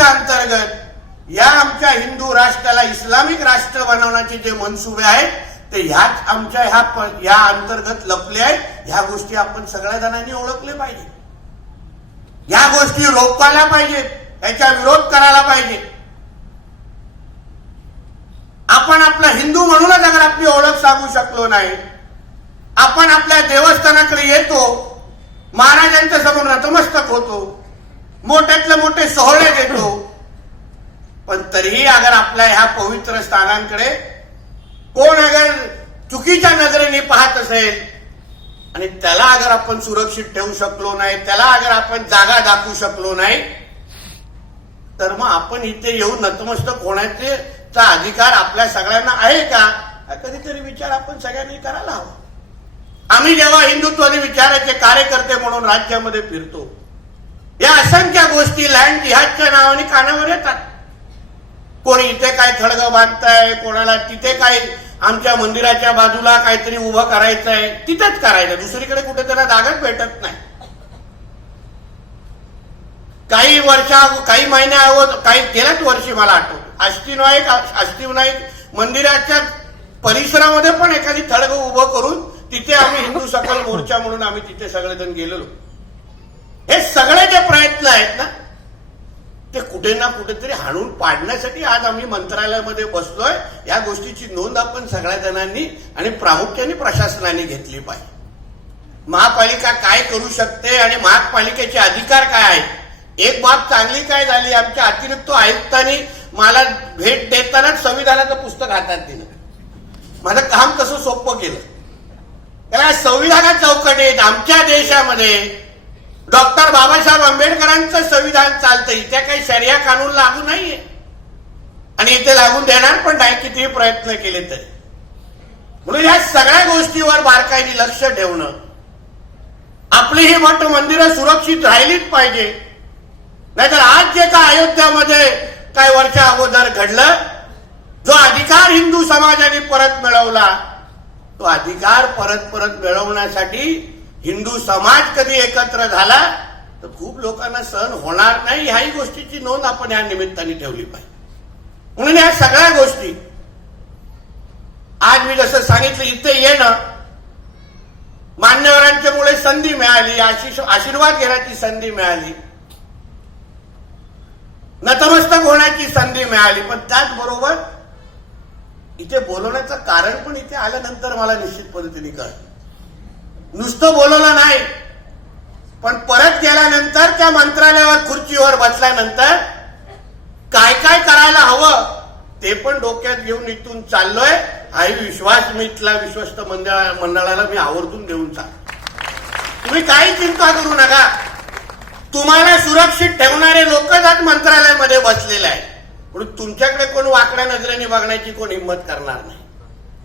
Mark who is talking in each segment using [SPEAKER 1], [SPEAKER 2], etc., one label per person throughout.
[SPEAKER 1] पद्धतीच्या अंतर्गत या आमच्या हिंदू राष्ट्राला इस्लामिक राष्ट्र बनवण्याचे जे मनसुबे आहेत ते ह्याच आमच्या ह्या या अंतर्गत लपले आहेत. ह्या गोष्टी आपण सगळ्या जणांनी ओळखले पाहिजे या गोष्टी रोखवायला पाहिजेत. याचा विरोध करायला पाहिजे आपण आपला हिंदू म्हणूनच अगर आपली ओळख सांगू शकलो नाही आपण आपल्या देवस्थानाकडे येतो महाराजांच्या समोर नतमस्तक होतो मोठ्यातले मोठे सोहळे देतो पण तरीही अगर आपल्या ह्या पवित्र स्थानांकडे कोण अगर चुकीच्या नजरेने पाहत असेल आणि त्याला अगर आपण सुरक्षित ठेवू शकलो नाही त्याला अगर आपण जागा दाखवू शकलो नाही तर मग आपण इथे येऊन नतमस्तक होण्याचे चा अधिकार आपल्या सगळ्यांना आहे का? हा कधीतरी विचार आपण सगळ्यांनी करायला हवा. आम्ही जेव्हा हिंदुत्वादी विचाराचे कार्यकर्ते म्हणून राज्यामध्ये फिरतो या असंख्य गोष्टी लँड जिहादच्या नावाने कानावर येतात. कोणी इथे काय खडगं बांधताय कोणाला तिथे काय आमच्या मंदिराच्या बाजूला काहीतरी उभं करायचं आहे तिथेच करायचं. दुसरीकडे कुठे त्याला जागाच भेटत नाही. काही वर्षा काही महिन्या अगोदर काही गेल्याच वर्षी मला आठवतो. अष्टीविनायक अष्टीविनायक मंदिराच्या परिसरामध्ये पण एखादी थडग उभं करून तिथे आम्ही हिंदू सकल मोर्चा म्हणून आम्ही तिथे सगळेजण गेलेलो. हे सगळे जे प्रयत्न आहेत ना ते कुठे ना कुठेतरी हाणून पाडण्यासाठी आज आम्ही मंत्रालयामध्ये बसलोय. या गोष्टीची नोंद आपण सगळ्या जणांनी आणि प्रामुख्याने प्रशासनाने घेतली पाहिजे. महापालिका काय करू शकते आणि महापालिकेचे अधिकार काय आहेत? एक बाब चांगली काय झाली? आमच्या अतिरिक्त आयुक्तांनी मला भेट देतानाच संविधानाचं पुस्तक हातात दिलं. माझं काम कसं सोपं केलं? त्याला संविधानात चौकटीत आमच्या देशामध्ये डॉक्टर बाबासाहेब आंबेडकरांचं संविधान चालतं. इथे काही शर्या कानून लागू नाहीये. आणि इथे लागून देणार पण नाही कितीही प्रयत्न केले तरी. म्हणून या सगळ्या गोष्टीवर बारकाईने लक्ष ठेवणं. आपली ही मठ मंदिरं सुरक्षित राहिलीच पाहिजे. नाहीतर आज जे का अयोध्यामध्ये काय वर्षा अगोदर घडलं जो अधिकार हिंदू समाजाने परत मिळवला तो अधिकार परत परत मिळवण्यासाठी हिंदू समाज कधी एकत्र झाला तर खूप लोकांना सहन होणार नाही ह्याही गोष्टीची नोंद आपण या निमित्ताने ठेवली पाहिजे. म्हणून या सगळ्या गोष्टी आज मी जसं सांगितलं इथे येणं मान्यवरांच्या मुळे संधी मिळाली आशीर्वाद घेण्याची संधी मिळाली नतमस्तक होण्याची संधी मिळाली पण त्याचबरोबर इथे बोलवण्याचं कारण पण इथे आल्यानंतर मला निश्चित पद्धतीने कळलं. नुसतं बोलवलं नाही. पण परत गेल्यानंतर त्या मंत्रालयावर खुर्चीवर बसल्यानंतर काय काय करायला हवं ते पण डोक्यात घेऊन इथून चाललोय. हाही विश्वास मी इथला विश्वस्त मंडळा मंडळाला मी आवर्जून देऊन चाल तुम्ही काही चिंता करू नका. तुम्हाला सुरक्षित ठेवणारे लोकच आज मंत्रालयामध्ये बसलेले आहेत. म्हणून तुमच्याकडे कोण वाकड्या नजरेने बघण्याची कोण हिंमत करणार नाही.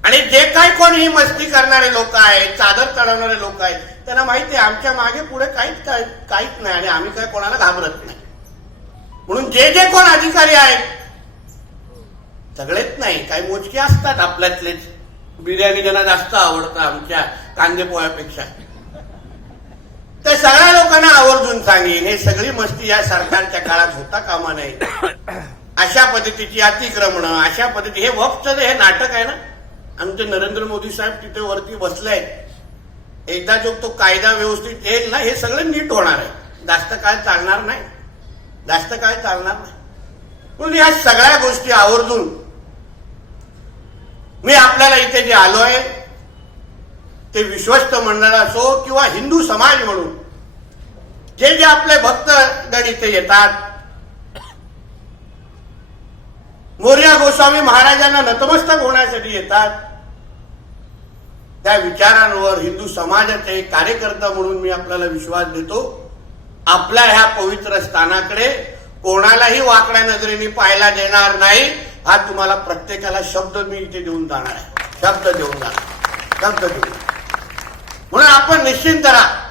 [SPEAKER 1] आणि जे काय कोण ही मस्ती करणारे लोक आहेत चादर चढवणारे लोक आहेत त्यांना माहिती आहे आमच्या मागे पुढे काहीच काहीच नाही आणि आम्ही काय कोणाला घाबरत नाही. म्हणून जे जे कोण अधिकारी आहेत सगळेच नाही काही मोजके असतात आपल्यातलेच. बिर्याणी ज्यांना जास्त आवडतं आमच्या कांदेपोळ्यापेक्षा. ते सगळ्या लोकांना आवर्जून सांगेन हे सगळी मस्ती या सरकारच्या काळात होता कामा नाही अशा पद्धतीची अतिक्रमण अशा पद्धती हे वक्तचं हे नाटक आहे ना? आमचे नरेंद्र मोदी साहेब तिथे वरती बसले आहेत एकदा जो तो कायदा व्यवस्थित येईल ना हे सगळं नीट होणार आहे. जास्त काळ चालणार नाही. जास्त काळ चालणार नाही. म्हणून या सगळ्या गोष्टी आवर्जून मी आपल्याला इथे जे आलो आहे ते विश्वस्त मंडळ असो किंवा हिंदू समाज म्हणून जे जे आपले भक्तगण इथे येतात मोर्या गोस्वामी महाराजांना नतमस्तक होण्यासाठी येतात. त्या विचारांवर हिंदू समाजाचे एक कार्यकर्ता म्हणून मी आपल्याला विश्वास देतो. आपल्या ह्या पवित्र स्थानाकडे कोणालाही वाकड्या नजरेने पाहायला देणार नाही. हा तुम्हाला प्रत्येकाला शब्द मी इथे देऊन जाणार आहे. शब्द देऊन जाणार. शब्द देऊन. म्हणून आपण निश्चिंत राहा.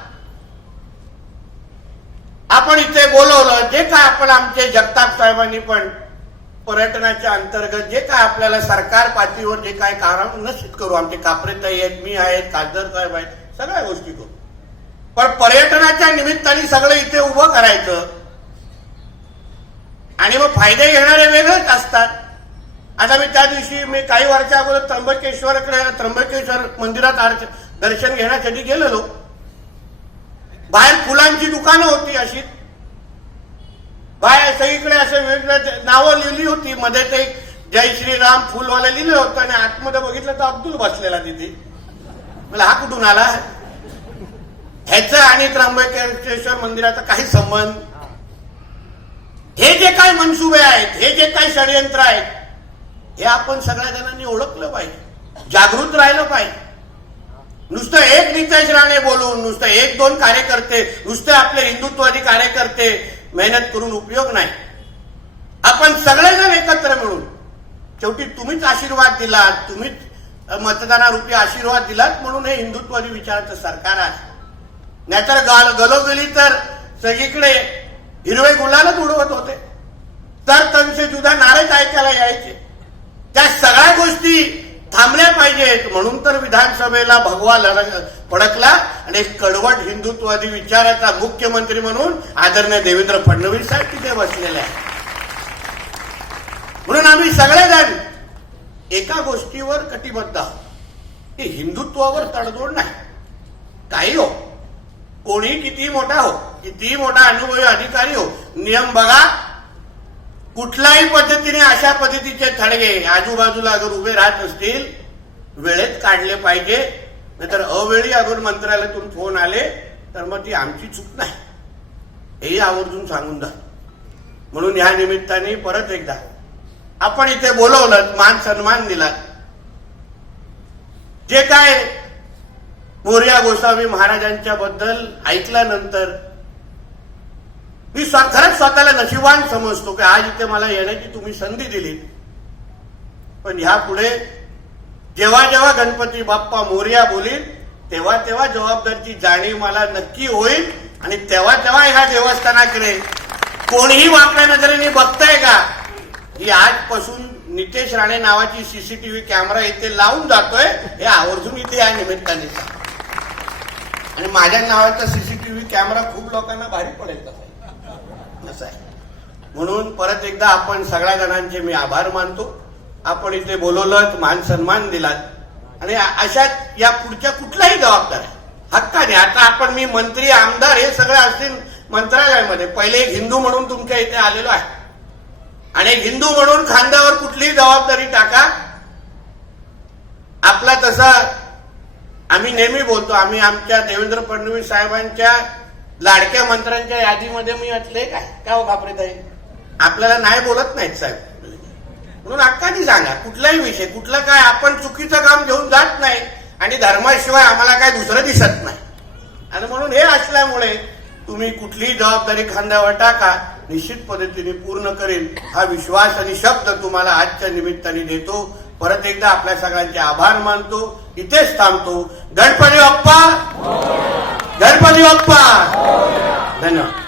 [SPEAKER 1] आपण इथे बोलवलं जे काय आपण आमचे जगताप साहेबांनी पण पर्यटनाच्या अंतर्गत जे काय आपल्याला सरकार पातळीवर जे काय कारण निश्चित करू आमचे कापरेताई आहेत मी आहेत खासदार साहेब आहेत सगळ्या गोष्टी करू. पण पर्यटनाच्या निमित्ताने सगळं इथे उभं करायचं आणि मग फायदे घेणारे वेगळेच असतात. आता मी त्या दिवशी मी काही वर्षा अगोदर त्र्यंबकेश्वरकडे त्र्यंबकेश्वर मंदिरात दर्शन घेण्यासाठी गेलेलो. बाहेर फुलांची दुकानं होती अशी. बाहेर सगळीकडे असं वेगवेगळ्या नावं लिहिली होती. मध्ये ते जय श्रीराम फुलवाले लिहिलं होतं आणि आतमध्ये बघितलं तर अब्दुल बसलेला तिथे. मला हा कुठून आला? ह्याचा आणि त्र्यंबकेश्वर मंदिराचा काही संबंध? हे जे काय मनसुबे आहेत हे जे काय षडयंत्र आहेत हे आपण सगळ्या जणांनी ओळखलं पाहिजे. जागृत राहिलं पाहिजे. नुसतं एक नितेश राणे बोलून नुसतं एक दोन कार्यकर्ते नुसते आपले हिंदुत्ववादी कार्यकर्ते मेहनत करून उपयोग नाही. आपण सगळेजण एकत्र मिळून शेवटी तुम्हीच आशीर्वाद दिलात तुम्हीच मतदानारूपी आशीर्वाद दिलात म्हणून हे हिंदुत्वादी विचाराचं सरकार आहे. नाहीतर गाल गलोगली तर सगळीकडे हिरवे गुलालच उडवत होते. तर त्यांचे सुद्धा नारेच ऐकायला यायचे. त्या सगळ्या गोष्टी थांबल्या पाहिजेत. म्हणून तर विधानसभेला भगवा लढ पडकला आणि कडवट हिंदुत्ववादी विचाराचा मुख्यमंत्री म्हणून आदरणीय देवेंद्र फडणवीस साहेब तिथे बसलेले आहेत. म्हणून आम्ही सगळेजण एका गोष्टीवर कटिबद्ध आहोत. की हिंदुत्वावर तडजोड नाही. काही हो. कोणी किती मोठा हो किती मोठा अनुभवी अधिकारी हो. नियम बघा. कुठल्याही पद्धतीने अशा पद्धतीचे थडगे आजूबाजूला अगर उभे राहत असतील वेळेत काढले पाहिजे. नाहीतर अवेळी अगर मंत्रालयातून फोन आले तर मग ती आमची चूक नाही. हेही आवर्जून सांगून द्या म्हणून या निमित्ताने परत एकदा आपण इथे बोलवलं मान सन्मान दिला. जे काय मोर्या गोसावी महाराजांच्या बद्दल ऐकल्यानंतर मी खरंच स्वतःला नशिबान समजतो की आज इथे मला येण्याची तुम्ही संधी दिली. पण ह्या पुढे जेव्हा जेव्हा गणपती बाप्पा मोर्या बोलील तेव्हा तेव्हा जबाबदारीची जाणीव मला नक्की होईल आणि तेव्हा तेव्हा ह्या देवस्थानाकडे कोणीही वापऱ्या नजरेने बघताय का? ही आजपासून नितेश राणे नावाची सीसीटीव्ही कॅमेरा इथे लावून जातोय. हे आवर्जून इथे या निमित्ताने. आणि माझ्या नावाचा सीसीटीव्ही कॅमेरा खूप लोकांना भारी पडेल तसा. असं आहे. म्हणून परत एकदा आपण सगळ्या जणांचे मी आभार मानतो. आपण इथे बोलवलं मान सन्मान दिलात. आणि अशा या पुढच्या कुठल्याही जबाबदाऱ्या. हक्काने आता आपण मी मंत्री आमदार हे सगळे असतील मंत्रालयामध्ये. पहिले एक हिंदू म्हणून तुमच्या इथे आलेलो आहे. आणि एक हिंदू म्हणून खांद्यावर कुठलीही जबाबदारी टाका. आपला तसा आम्ही नेहमी बोलतो. आम्ही आमच्या देवेंद्र फडणवीस साहेबांच्या लाडक्या मंत्र्यांच्या यादीमध्ये मी असले काय? काय हो आहे आपल्याला नाही बोलत नाहीत साहेब. म्हणून अक्कानी सांगा कुठलाही विषय कुठलं काय आपण चुकीचं काम घेऊन जात नाही आणि धर्माशिवाय आम्हाला काय दुसरं दिसत नाही. आणि म्हणून हे असल्यामुळे तुम्ही कुठलीही जबाबदारी खांद्यावर टाका निश्चित पद्धतीने पूर्ण करेल. हा विश्वास आणि शब्द तुम्हाला आजच्या निमित्ताने देतो. परत एकदा आपल्या सगळ्यांचे आभार मानतो. इथेच थांबतो. गणपती बाप्पा! गणपती बाप्पा धन्यवाद.